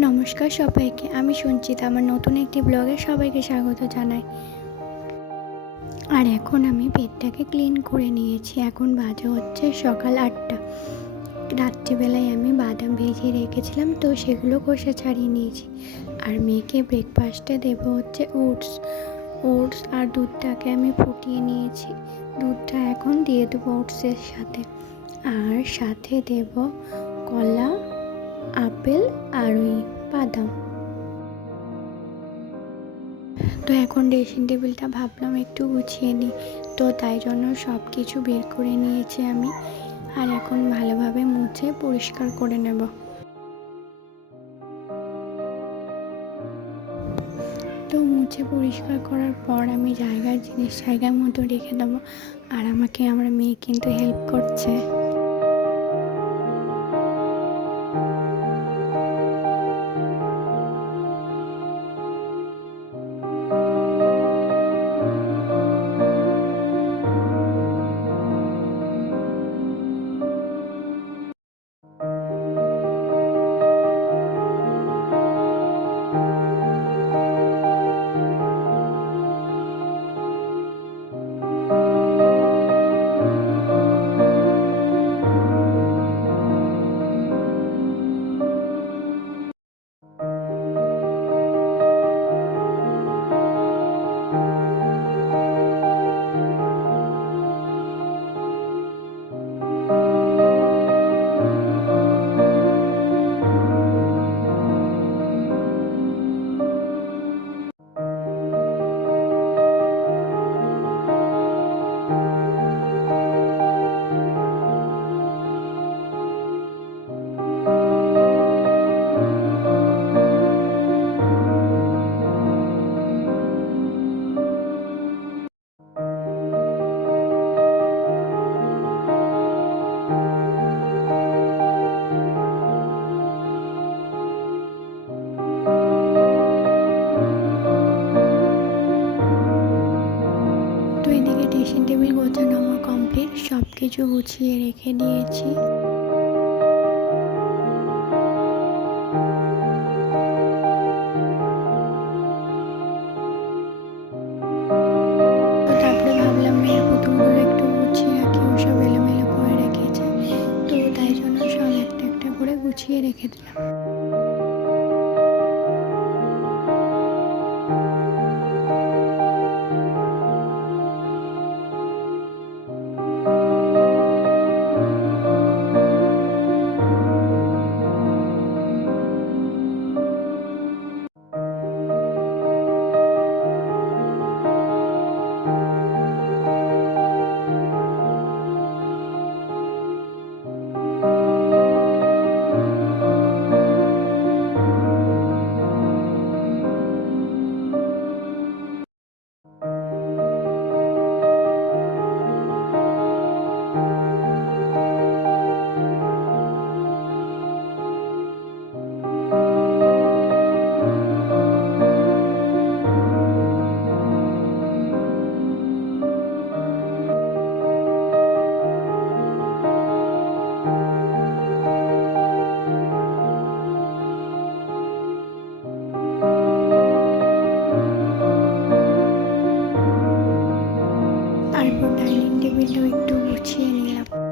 নমস্কার সবাইকে, আমি সঞ্চিতা, আমার নতুন একটি ব্লগে সবাইকে স্বাগত জানাই। আর এখন আমি পেটটাকে ক্লিন করে নিয়েছি, এখন বাজে হচ্ছে সকাল আটটা। রাত্রিবেলায় আমি বাদাম ভেজিয়ে রেখেছিলাম, তো সেগুলো কষা ছাড়িয়ে নিয়েছি। আর মেয়েকে ব্রেকফাস্টে দেবো হচ্ছে ওটস। ওটস আর দুধটাকে আমি ফুটিয়ে নিয়েছি। দুধটা এখন দিয়ে দেবো ওটসের সাথে। আর সাথে দেব কলা আপেল আর ওই বাদাম। তো এখন ড্রেসিং টেবিলটা ভাবলাম একটু গুছিয়ে নিই। তো তাই জন্য সব কিছু বের করে নিয়েছি আমি। আর এখন ভালোভাবে মুছে পরিষ্কার করে নেব। তো মুছে পরিষ্কার করার পর আমি জায়গার জিনিস জায়গার মতো রেখে দেবো। আর আমাকে আমার মেয়ে কিন্তু হেল্প করছে। কিছু গুছিয়ে রেখে দিয়েছি। গুছিয়ে রাখি ওসব ডাইনিং টেবিলটাও একটু গুছিয়ে নিলাম।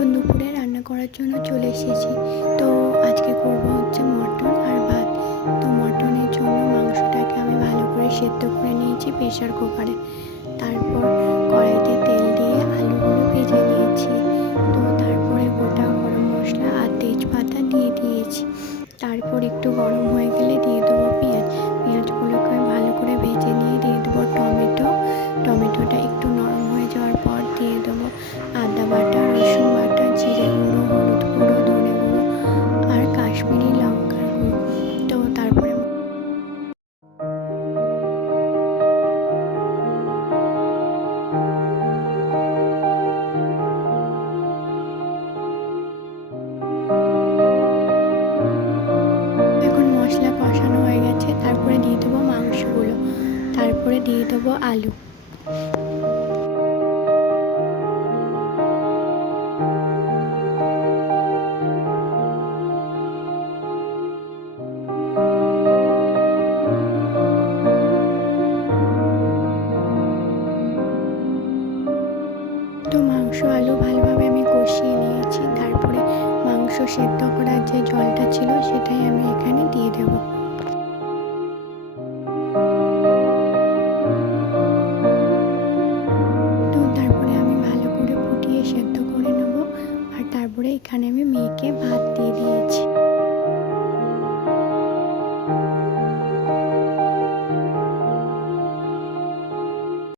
এখন দুপুরে রান্না করার জন্য চলে এসেছি। তো আজকে করব হচ্ছে মটন আর ভাত। তো মটনের জন্য মাংসটাকে আমি ভালো করে সেদ্ধ করে নিয়েছি প্রেশার কুকারে। তারপর কড়াইতে তেল দিয়ে আলুগুলো ভেজে নিয়েছি। তো তারপরে গোটা গরম মশলা আর তেজপাতা দিয়ে দিয়েছি। তারপর একটু গরম হয়ে গেলে দিয়ে দেবো পেঁয়াজ। পেঁয়াজগুলোকে ভালো করে ভেজে নিয়ে দিয়ে দেবো টমেটো। টমেটোটা দিয়ে আলু। তো মাংস, আলু ভালোভাবে আমি কষিয়ে নিয়েছি। তারপরে মাংস সেদ্ধ করার যে জলটা ছিল, সেটাই আমি এখানে আমি মেয়েকে